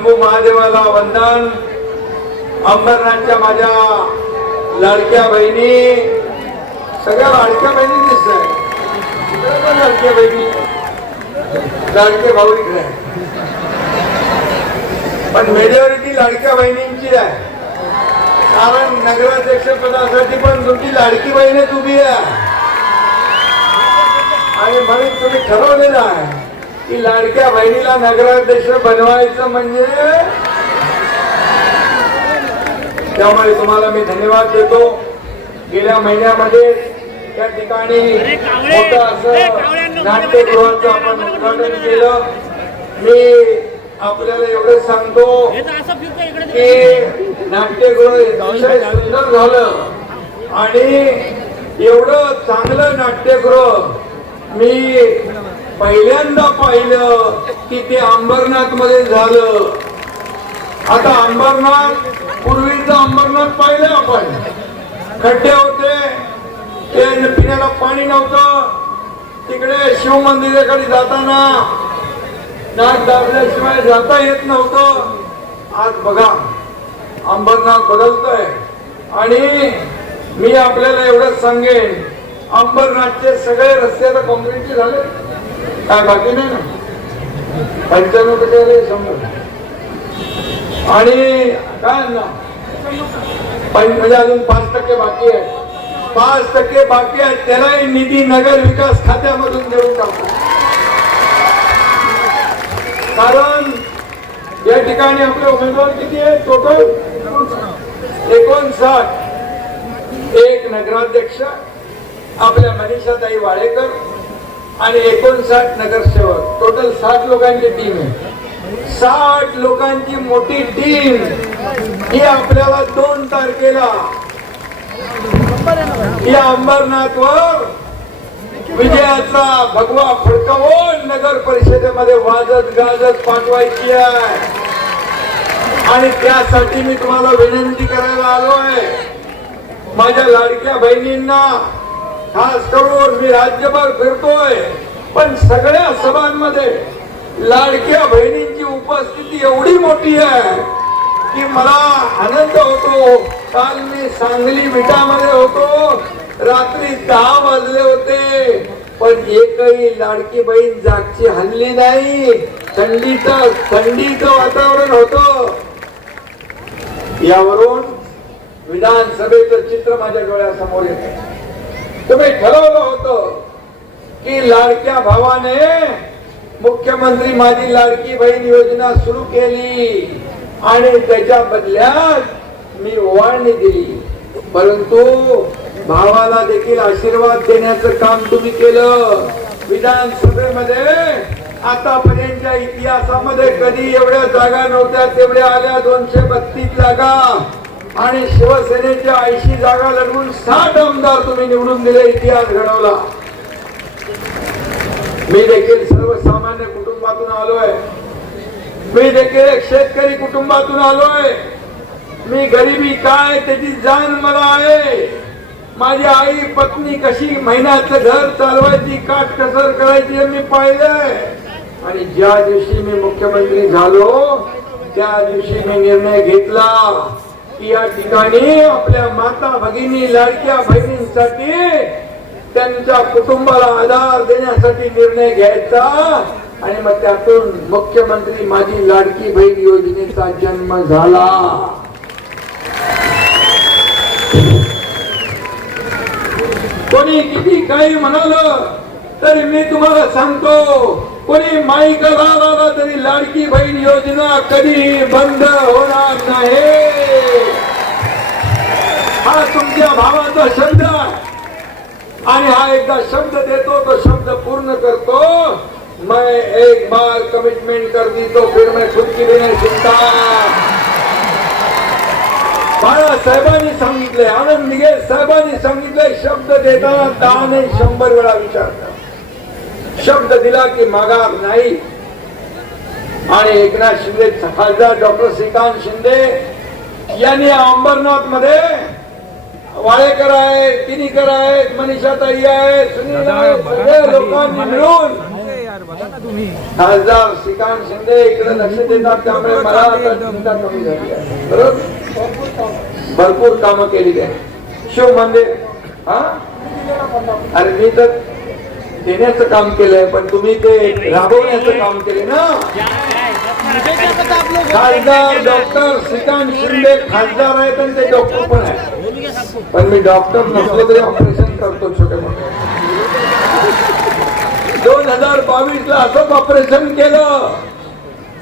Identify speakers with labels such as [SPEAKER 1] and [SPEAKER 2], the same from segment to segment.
[SPEAKER 1] शंभू महादेवाला वंदन. अंबरनाथच्या माझ्या लाडक्या बहिणी. सगळ्या लाडक्या बहिणी दिसत आहे लाडक्या बहिणी. लाडके भाऊ इकडे. पण मेजॉरिटी लाडक्या बहिणींची आहे. कारण नगराध्यक्ष पदासाठी पण तुमची लाडकी बहिणीच उभी आहे. आणि म्हणून तुम्ही ठरवलेलं आहे. की लाडक्या बहिणीला नगराध्यक्ष बनवायचं म्हणजे? त्यामुळे तुम्हाला मी धन्यवाद देतो. गेल्या महिन्यामध्ये त्या ठिकाणी मोठं असं नाट्यगृहाचं आपण उद्घाटन केलं. मी आपल्याला एवढं सांगतो की नाट्यगृह अतिशय सुंदर झालं. आणि एवढं चांगलं नाट्यगृह मी पहिल्यांदा पाहिलं की ते अंबरनाथमध्ये झालं. आता अंबरनाथ पूर्वीचा अंबरनाथ पाहिलं आपण. खड्डे होते ते पिण्याला पाणी नव्हतं. तिकडे शिव मंदिराकडे जाताना नाक दाबल्याशिवाय जाता येत नव्हतं. आज बघा अंबरनाथ बदलतोय. आणि मी आपल्याला एवढंच सांगेन अंबरनाथचे सगळे रस्ते आता कॉन्क्रीटचे झाले काय बाकी नाही ना? पंच्याण्णव टक्के शंभर. आणि काय ना पण म्हणजे अजून पाच टक्के बाकी आहे. पाच टक्के बाकी आहे त्यालाही निधी नगर विकास खात्यामधून देऊन टाकू. कारण या ठिकाणी आपले उमेदवार किती आहेत टोटल एकोणसाठ. एक नगराध्यक्ष आपल्या मनीषाताई वाळेकर आणि एकोणसाठ नगरसेवक. टोटल साठ लोकांची टीम आहे. साठ लोकांची मोठी टीम ही आपल्याला दोन तारखेला या अंबरनाथवर विजयाचा भगवा फडकावून नगर परिषदेमध्ये वाजत गाजत पाठवायची आहे. आणि त्यासाठी मी तुम्हाला विनंती करायला आलोय. माझ्या लाडक्या बहिणींना खास करून मी राज्यभर फिरतोय पण सगळ्या सभांमध्ये लाडक्या बहिणींची उपस्थिती एवढी मोठी आहे की मला आनंद होतो. काल मी सांगली मिठामध्ये होतो. रात्री दहा वाजले होते पण एकही लाडकी बहीण जागची हल्ली नाही. थंडीचं थंडीचं वातावरण होत. यावरून विधानसभेचं चित्र माझ्या डोळ्यासमोर येत. तुम्ही ठरवलं होतं की लाडक्या भावाने मुख्यमंत्री माझी लाडकी बहीण योजना सुरू केली आणि त्याच्या बदल्यात मी ओवाळणी दिली. परंतु भावाला देखील आशीर्वाद देण्याचं काम तुम्ही केलं. विधानसभेमध्ये आतापर्यंतच्या इतिहासामध्ये कधी एवढ्या जागा नव्हत्या तेवढ्या आल्या दोनशे बत्तीस जागा. आणि शिवसेनेच्या ऐंशी जागा लढवून साठ आमदार तुम्ही निवडून दिले इतिहास घडवला. मी देखील सर्वसामान्य कुटुंबातून आलोय. मी देखील एक शेतकरी कुटुंबातून आलोय. मी गरिबी काय त्याची जाण मला आहे. माझी आई पत्नी कशी महिन्याचं घर चालवायची काट कसर करायची हे मी पाहिलंय. आणि ज्या दिवशी मी मुख्यमंत्री झालो त्या दिवशी मी निर्णय घेतला. की या ठिकाणी आपल्या माता भगिनी लाडक्या बहिणींसाठी त्यांच्या कुटुंबाला आधार देण्यासाठी निर्णय घ्यायचा आणि मग त्यातून मुख्यमंत्री माझी लाडकी बहीण योजनेचा जन्म झाला. कोणी किती काही म्हणालं तरी मी तुम्हाला सांगतो कोणी माईक आला तरी लाडकी बहीण योजना कधी बंद होणार नाही. हा तुमच्या भावाचा शब्द. आणि हा एकदा शब्द देतो तो शब्द पूर्ण करतो. मैं एक बार कमिटमेंट कर दी तो फिर मैं खुद की देणे सुनता. बाळासाहेबांनी सांगितले आनंद निगे साहेबांनी सांगितले शब्द देताना दहा शंभर वेळा विचारतात. शब्द दिला की माघार नाही. आणि एकनाथ शिंदे खासदार डॉक्टर श्रीकांत शिंदे यांनी अंबरनाथमध्ये वाळेकर आहेत किनीकर आहेत मनीषा ताई आहेत सुनील आहेत सगळ्या लोकांनी मिळून खासदार श्रीकांत शिंदे इकडे लक्ष देतात त्यामुळे मला चिंता कमी झाली आहे. बरोबर? भरपूर कामं केली आहे. शिव मंदिर हा? अरे मी तर देण्याचं काम केलंय पण तुम्ही ते राबवण्याचं काम केले ना? खासदार डॉक्टर श्रीकांत शिंदे खासदार आहेत आणि ते डॉक्टर पण आहे पण मी डॉक्टर नसलो तरी ऑपरेशन करतो छोटे मोठे दोन हजार बावीस ला असंच ऑपरेशन केलं.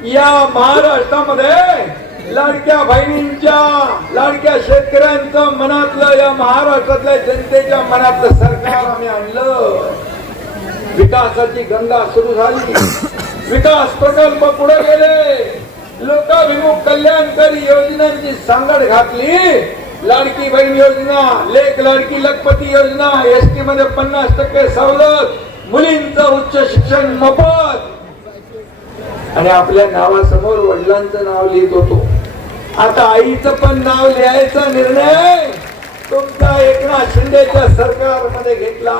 [SPEAKER 1] या महाराष्ट्रामध्ये लाडक्या बहिणींच्या लाडक्या शेतकऱ्यांचं मनातलं या महाराष्ट्रातल्या जनतेच्या मनातलं सरकार आम्ही आणलं. विकासाची गंगा सुरू झाली. विकास प्रकल्प पुढे गेले. लोकाभिमुख कल्याणकारी योजनांची सांगड घातली. लाडकी बहीण योजना लेख लाडकी लखपती योजना एसटी मध्ये पन्नास टक्के सवलत मुलींचं उच्च शिक्षण मोफत. आणि आपल्या नावासमोर वडिलांचं नाव लिहित होतो. आता आईचं पण नाव लिहायचा निर्णय तुमचा एकनाथ शिंदेच्या सरकारमध्ये घेतला.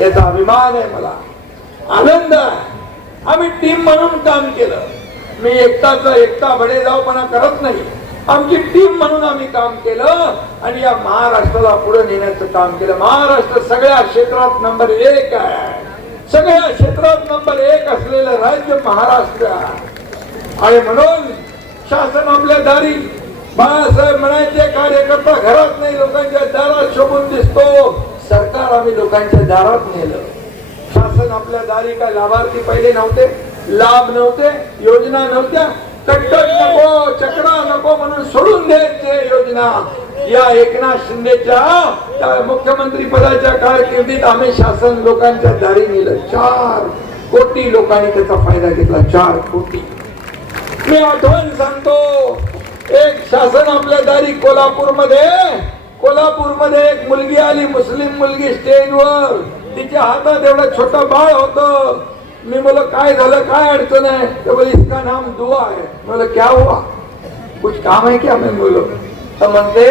[SPEAKER 1] याचा अभिमान आहे मला. आनंद आहे. आम्ही टीम म्हणून काम केलं. मी एकटाचा एकटा बडेजावपणा करत नाही. आमची टीम म्हणून आम्ही काम केलं आणि या महाराष्ट्राला पुढे नेण्याचं काम केलं. महाराष्ट्र सगळ्या क्षेत्रात नंबर एक आहे. सगळ्या क्षेत्रात नंबर एक असलेलं राज्य महाराष्ट्र आणि म्हणून शासन आपल्या दारी. बाळासाहेब म्हणायचे कार्यकर्ता घरात नाही लोकांच्या दारात शोभून दिसतो. सरकार आम्ही लोकांच्या दारात नेलं. शासन आपल्या दारी काय लाभार्थी पहिले नव्हते लाभ नव्हते योजना नव्हत्या. कट्ट नको चक्रा द्यायचे या एकनाथ शिंदेच्या मुख्यमंत्री पदाच्या कारकिर्दीत आम्ही शासन लोकांच्या दारी नेलं. चार कोटी लोकांनी त्याचा फायदा घेतला. चार कोटी. मी आठवण सांगतो एक शासन आपल्या दारी कोल्हापूरमध्ये कोल्हापूरमध्ये एक मुलगी आली मुस्लिम मुलगी स्टेजवर. तिच्या हातात एवढं छोटं बाळ होत. मी बोल काय झालं? काय अडचण आहे? तर इसका नाम दुआ है. बोला क्या हुआ? कुछ काम है क्या? मैं बोलो तर म्हणते,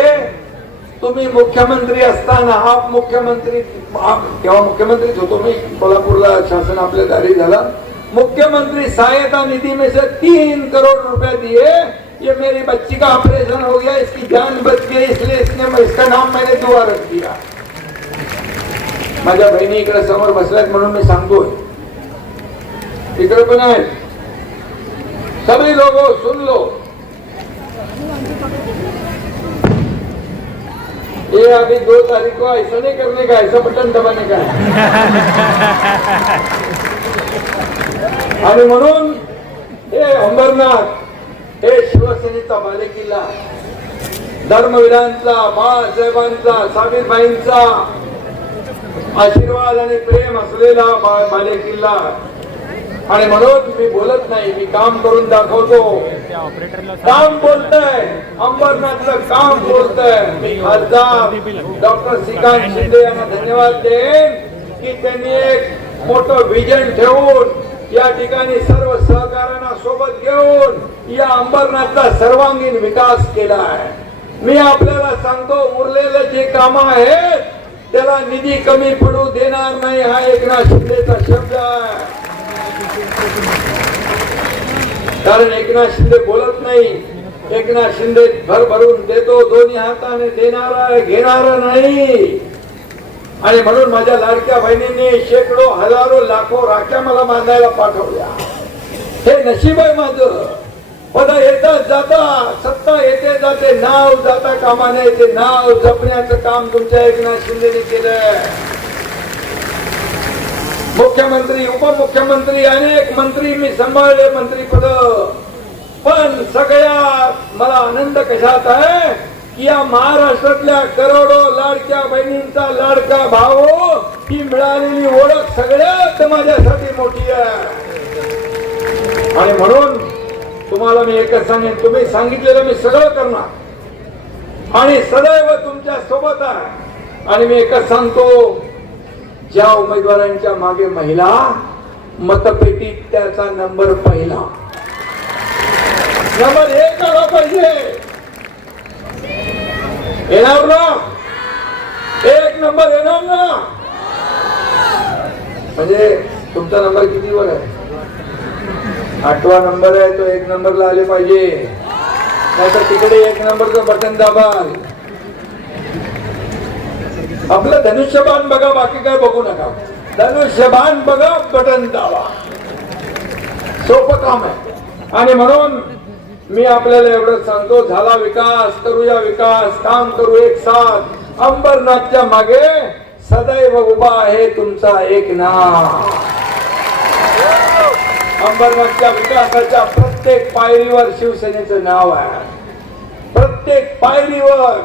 [SPEAKER 1] तुम्ही मुख्यमंत्री असताना आप मुख्यमंत्री तेव्हा मुख्यमंत्रीच होतो, मी कोल्हापूरला शासन आपल्या दारी झाला. मुख्यमंत्री सहायता निधि में से तीन करोड़ रुपए दिए ये मेरी बच्ची का ऑपरेशन हो गया, इसकी जान बच गई, इसलिए इसने इसका नाम मैंने दुआ रख दिया माझ्या बहिणी इकडे समोर बसल्यात म्हणून मी सांगतोय. इकडे पण आहेत. सभी लोगों सुन लो. ये अभी दो तारीख को ऐसा नहीं करने का ऐसा बटन दबाने का आणि म्हणून हे अंबरनाथ हे शिवसेनेचा बालेकिल्ला धर्मवीरांचा बाळासाहेबांचा साबीरबाईंचा आशीर्वाद आणि प्रेम असलेला बा- बालेकिल्ला आणि म्हणून मी बोलत नाही मी काम करून दाखवतो. काम बोलतय अंबरनाथचं काम बोलतय. मी खासदार डॉक्टर श्रीकांत शिंदे यांना धन्यवाद देईन की त्यांनी एक मोठं विजन ठेवून या ठिकाणी सर्व सहकाऱ्यांना सोबत घेऊन या अंबरनाथचा सर्वांगीण विकास केला आहे. मी आपल्याला सांगतो उरलेले जे काम आहेत त्याला निधी कमी पडू देणार नाही हा एकनाथ शिंदेचा शब्द आहे. कारण एकनाथ शिंदे बोलत नाही. एकनाथ शिंदे भर भरून देतो दोन्ही हाताने देणारा घेणारा नाही. आणि म्हणून माझ्या लाडक्या बहिणींनी शेकडो हजारो लाखो राख्या मला बांधायला पाठवल्या. हे नशीब आहे माझं. पद येतात जाता सत्ता येते जाते नाव जाता कामा नये ते नाव जपण्याचं काम तुमच्या एकनाथ शिंदेने केलं मुख्यमंत्री उपमुख्यमंत्री अनेक मंत्री मी सांभाळले मंत्रीपद. पण सगळ्यात मला आनंद कशात आहे? की या महाराष्ट्रातल्या करोडो लाडक्या बहिणींचा लाडका भाऊ ही मिळालेली ओळख सगळ्यात माझ्यासाठी मोठी आहे. आणि म्हणून तुम्हाला मी एकच सांगेन तुम्ही सांगितलेलं मी सगळं करणार. आणि सदैव तुमच्यासोबत आहे. आणि मी एकच सांगतो ज्या उमेदवारांच्या मागे महिला मतपेटीत त्याचा नंबर पहिला. नंबर एक आला पाहिजे. येणार ना? एक नंबर येणार ना? म्हणजे तुमचा नंबर कितीवर आहे? आठवा नंबर आहे तो एक नंबरला आले पाहिजे. नाहीतर तिकडे एक नंबरचं बटन दाबाल. आपलं धनुष्यबाण बघा बाकी काय बघू नका. धनुष्यबाण बघा बटन दावा सोपं काम आहे. आणि म्हणून मी आपल्याला एवढं सांगतो झाला विकास करूया विकास काम करू एक साथ. अंबरनाथच्या मागे सदैव उभा आहे तुमचा एक नाव अंबरनाथच्या विकासाच्या प्रत्येक पायरीवर शिवसेनेचं नाव आहे. प्रत्येक पायरीवर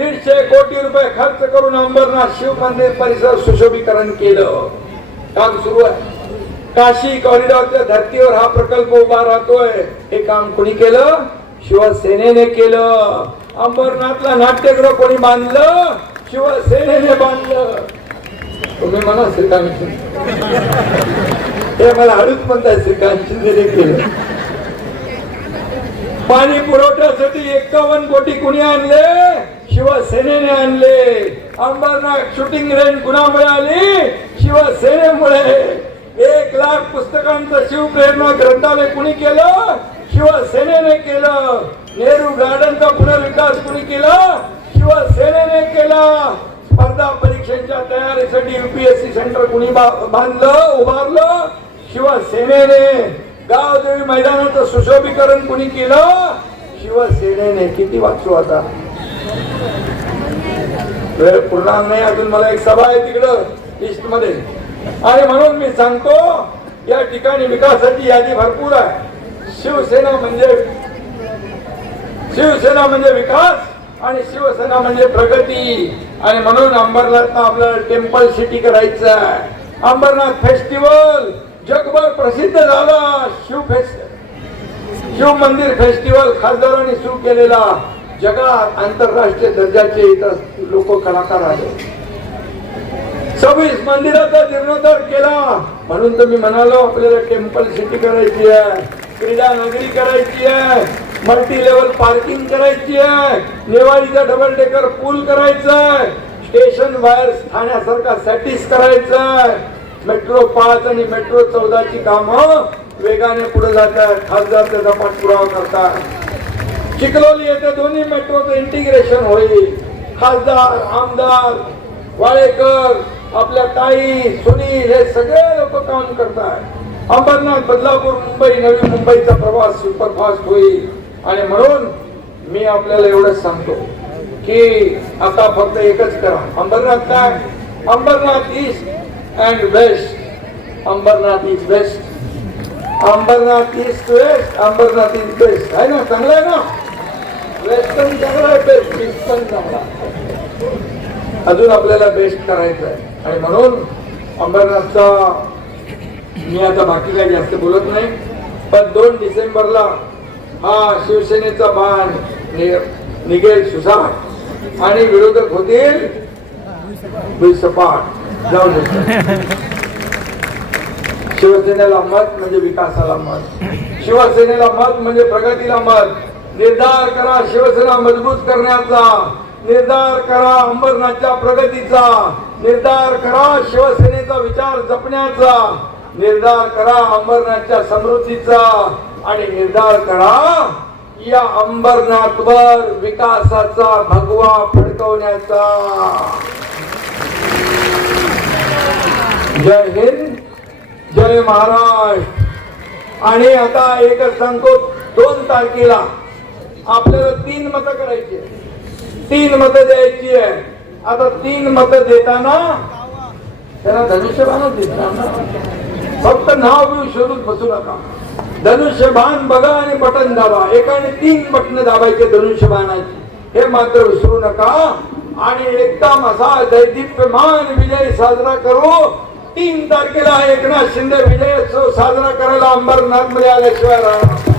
[SPEAKER 1] दीडशे कोटी रुपये खर्च करून अंबरनाथ शिव मंदिर परिसर सुशोभीकरण केलं. काम सुरू आहे. काशी कॉरिडॉरच्या धर्तीवर हा प्रकल्प उभा राहतोय. हे काम कोणी केलं? शिवसेनेने केलं. अंबरनाथला नाट्यगृह कोणी बांधलं? शिवसेनेने बांधलं. तुम्ही म्हणा श्रीकांत हे मला हळूच म्हणताय श्रीकांत शिंदेने केलं. पाणी पुरवठ्यासाठी एक्कावन्न कोटी कुणी आणले? शिवसेनेने आणले. अंबरनाथ शूटिंग रेंज गुन्हामुळे आली शिवसेनेमुळे एक लाख पुस्तकांचं शिवप्रेरणा ग्रंथालय कुणी केलं? शिवसेनेने केलं. नेहरू गार्डनचा पुनर्विकास कुणी केला? शिवसेनेने केला. स्पर्धा परीक्षांच्या तयारीसाठी युपीएससी सेंटर कुणी बा- बांधलं उभारलं? शिवसेनेने. गावदेवी मैदानाचं सुशोभीकरण कुणी केलं? शिवसेनेने. किती वाचू आता? वेळ पूर्ण नाही अजून मला एक सभा आहे तिकडं ईस्टमध्ये आणि म्हणून मी सांगतो या ठिकाणी विकासाची यादी भरपूर आहे. शिवसेना म्हणजे शिवसेना म्हणजे विकास आणि शिवसेना म्हणजे प्रगती. आणि म्हणून अंबरनाथ आपल्याला टेम्पल सिटी करायचं आहे अंबरनाथ फेस्टिवल जगभर प्रसिद्ध झाला. शिव फेस्ट शिव मंदिर फेस्टिवल खासदारांनी सुरू केलेला. जगात आंतरराष्ट्रीय दर्जाचे इथं लोक कलाकार आले सव्वीस मंदिराचा जीर्णोद्धार केला. म्हणून तर मी म्हणालो आपल्याला टेम्पल सिटी करायची आहे क्रीडा नगरी करायची आहे मल्टी लेवल पार्किंग करायची आहे नेवाळीचा डबल डेकर पूल करायचा आहे स्टेशन वायर ठाण्यासारखा सॅटिस करायचा आहे. मेट्रो पाच आणि मेट्रो चौदाची कामं वेगाने पुढे जात आहेत. खासदार त्याचा पाठपुरावा करतात चिखलोली येथे दोन्ही मेट्रोचं इंटिग्रेशन होईल. खासदार आमदार वाळेकर आपल्या ताई सुनील हे सगळे लोक काम करतात अंबरनाथ बदलापूर मुंबई नवी मुंबईचा प्रवास सुपरफास्ट होईल. आणि म्हणून मी आपल्याला एवढंच सांगतो की आता फक्त एकच करा. अंबरनाथ काय? Ambarnath east and west Ambarnath is best Ambarnath east west Ambarnath is best आहे ना? चांगलं आहे ना? वेस्ट पण चांगला बेस्ट पण चांगला अजून आपल्याला बेस्ट करायचं आहे आणि म्हणून अंबरनाथचा मी आता बाकी काही जास्त बोलत नाही पण दोन डिसेंबरला हा शिवसेनेचा बाण नि- निघेल सुसाट. आणि विरोधक होतील सपाट जाऊन शिवसेनेला मत म्हणजे विकासाला मत. शिवसेनेला मत म्हणजे प्रगतीला मत. निर्धार करा शिवसेना मजबूत करण्याचा निर्धार करा अंबरनाथच्या प्रगतीचा निर्धार करा शिवसेनेचा विचार जपण्याचा निर्धार करा अंबरनाथच्या समृद्धीचा आणि निर्धार करा या अंबरनाथवर विकासाचा भगवा फडकवण्याचा. जय हिंद जय महाराष्ट्र. आणि आता एकच सांगतो दोन तारखेला आपल्याला तीन मतं करायची तीन मतं द्यायची आहे आता तीन मतं देताना त्याला धनुष्यबाणच दिसणार फक्त नाव बिव शोधून बसू नका. धनुष्यबाण बघा आणि बटन दाबा. एकाने तीन बटन दाबायचे धनुष्यबाणाची. हे मात्र विसरू नका. आणि एकदम असा दैदिप्यमान विजय साजरा करू. तीन तारखेला एकनाथ शिंदे विजयोत्सव साजरा करायला अंबरनाथमध्ये आल्याशिवाय राहणार